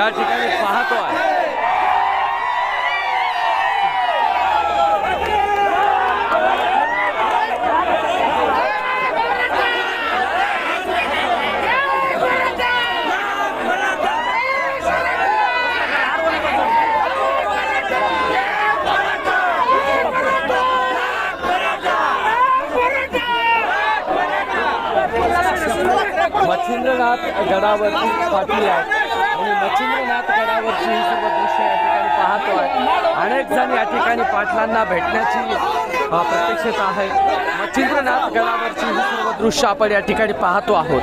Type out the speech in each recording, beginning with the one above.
या ठिकाणी पाहतो आहे। मच्छिंद्रनाथ गडावरती पाटील आहेत आणि मच्छिंद्रनाथ गडावरची ही सर्व दृश्य या ठिकाणी पाहतो आहे। अनेक जण या ठिकाणी पाटलांना भेटण्याची प्रतीक्षेत आहे। मच्छिंद्रनाथ गडावरची ही सर्व दृश्य आपण या ठिकाणी पाहतो आहोत।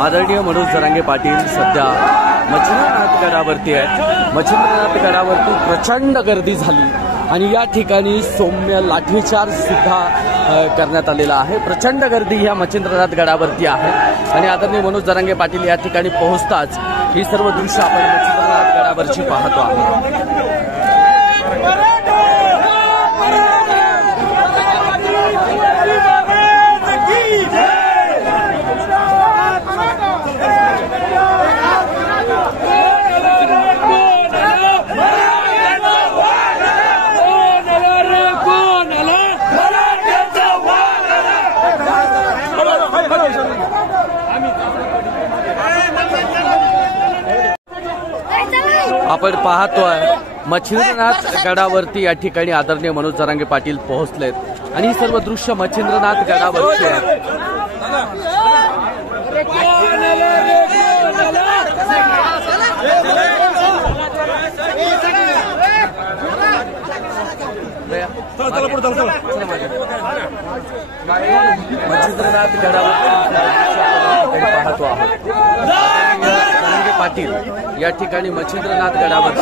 आदरणीय मनोज जरांगे पाटील सध्या मच्छिंद्रनाथ गडावरती आहेत। मच्छिंद्रनाथ गडावरती प्रचंड गर्दी झाली आणि या ठिकाणी सौम्य लाठीचार्ज सुद्धा करण्यात आलेला आहे। प्रचंड गर्दी या मच्छिंद्रनाथ गडावरती आहे आणि आदरणीय मनोज जरांगे पाटील या ठिकाणी पोहोचताच ही सर्व दृश्य आपण मच्छिंद्रनाथ गडावरची पाहतो आहोत। आपण पाहतोय मच्छिंद्रनाथ गडावरती या ठिकाणी आदरणीय मनोज जरांगे पाटील पोहोचलेत आणि ही सर्व दृश्य मच्छिंद्रनाथ गडावरची आहेत। मच्छिंद्रनाथ गडावरती पाहतो आहोत। जरांगे पाटील या ठिकाणी मच्छिंद्रनाथ गडावर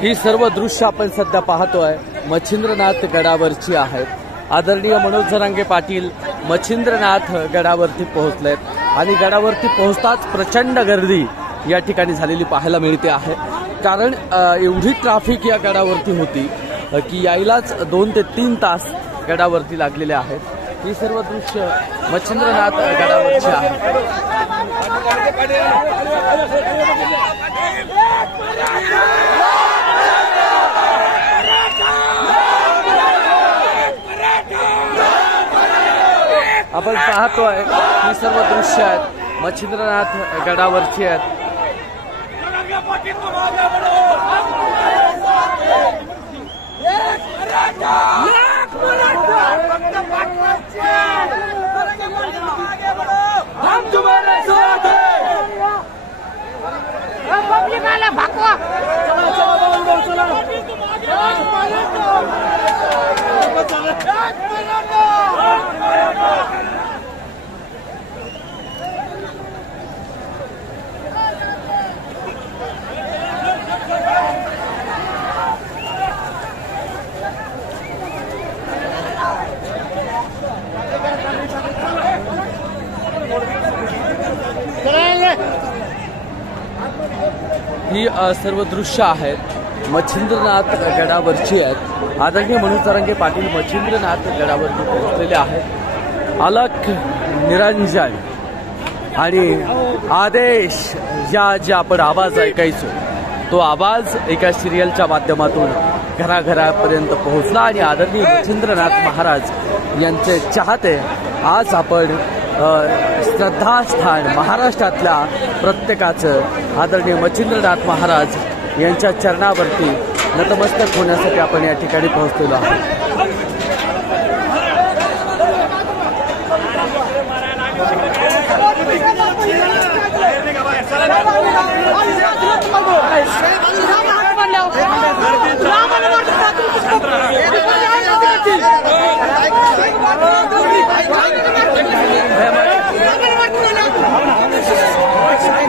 ही सर्व दृश्य आपण सध्या पाहतोय मच्छिंद्रनाथ गडावरची आहेत। आदरणीय मनोज जरांगे पाटील मच्छिंद्रनाथ गडावरती पोहोचलेत आणि गडावरती पोहोचताच प्रचंड गर्दी या ठिकाणी झालेली पाहायला मिळते आहे। कारण एवढी ट्रॅफिक या गडावरती होती की यायलाच 2 ते 3 तास गडावरती लागलेले आहेत। ही सर्व दृश्य मच्छिंद्रनाथ गडावरची आहेत। आपण पाहतोय ही सर्व दृश्य आहेत मच्छिंद्रनाथ गडावरची आहेत। ही सर्व दृश्य आहेत मच्छिंद्रनाथ गडावरची आहेत। आदरणीय मनोज जरांगे पाटील मच्छिंद्रनाथ गडावरती पोहोचलेले आहेत। अलख निरंजन आणि आदेश ज्या आपण आवाज ऐकायचो तो आवाज एका सिरियलच्या माध्यमातून घराघरापर्यंत पोहोचला आणि आदरणीय मच्छिंद्रनाथ महाराज यांचे चाहते आज आपण श्रद्धास्थान महाराष्ट्रातल्या प्रत्येकाचं आदरणीय मच्छिंद्रनाथ महाराज यांच्या चरणावरती नतमस्तक होण्यासाठी आपण या ठिकाणी पोहोचलेलो आहोत।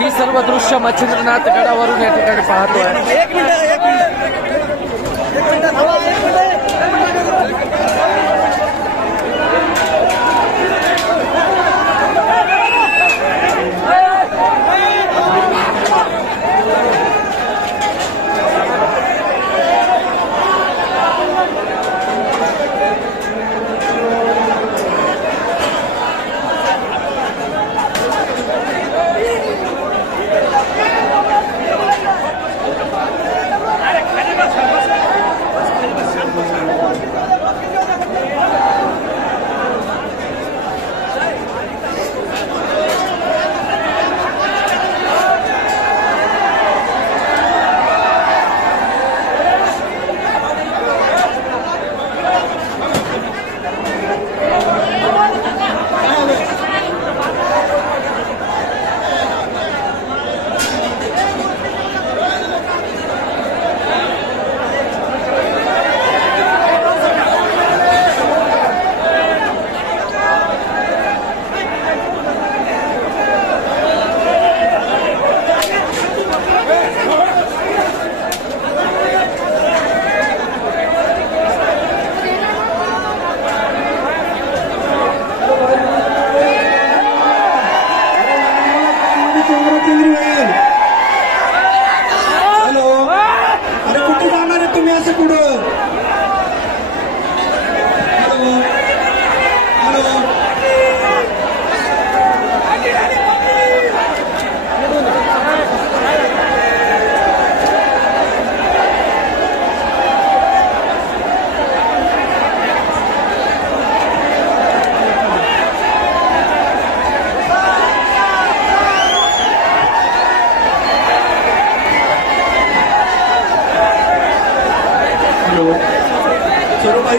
ही सर्व दृश्य मच्छिंद्रनाथ गडावरून या ठिकाणी पाहतोय. एक मिनिट थांबा, एक मिनिट. हॅलो, अरे कुठे जाणार आहे तुम्ही असं कुठं? हॅलो हॅलो, सर्वबाई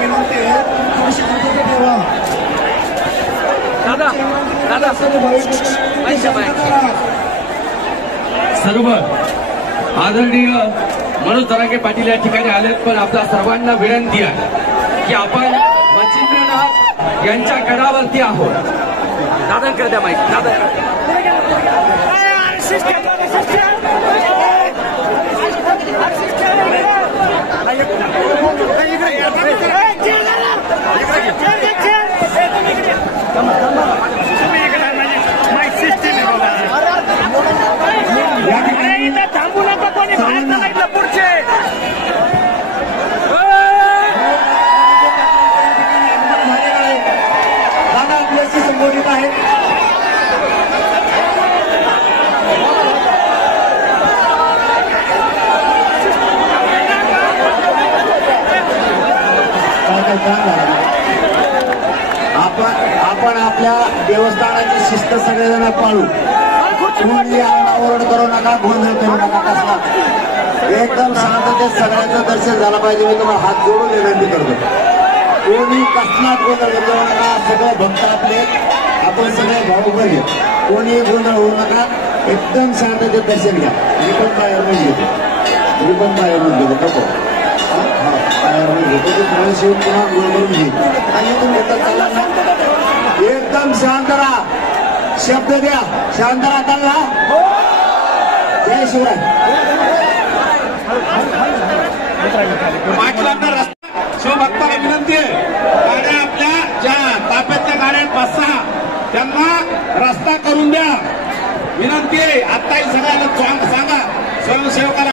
विनंती आहे तुम्ही शांतता ठेवा. दादा सर्व आदरणीय मनोज जरांगे पाटील या ठिकाणी आलेत, पण आपल्या सर्वांना विनंती आहे की आपण मच्छिंद्रनाथ यांच्या गडावरती आहोत. दादांकडे द्या माहिती. थांबू नका कोणी बाहेर सांगितलं पुढचे. दादा आपल्याशी संबोधित आहेत. आपण आपल्या देवस्थानाची शिस्त सगळेजण पाळू. कोणी ओरड करू नका, गोंधळ करू नका. कसला एकदम शांततेत सगळ्यांचं दर्शन झालं पाहिजे. मी तुम्हाला हात जोडून विनंती करतो, कोणी कसला गोंधळ करू नका. सगळे भक्त आपले, आपण सगळे भाऊ बहीण, कोणी गोंधळ होऊ नका. एकदम शांततेत दर्शन घ्या. मी पण बाहेरून घेतो, नको बाहेरून घेतो. तुम्हाला शिवून पुन्हा गोळ करून घेईल आणि तुम्ही घेतात चालला ना. एकदम शांत राहा, शब्द द्या, शांत राहताना. जय शिवराय. पाटलांना रस्ता शिवभक्ताला विनंती आहे, गाड्या आपल्या ज्या ताफ्यातल्या गाड्या 5-6 त्यांना रस्ता करून द्या. विनंती आहे. आत्ताही सगळ्यांना सांगा स्वयंसेवकाला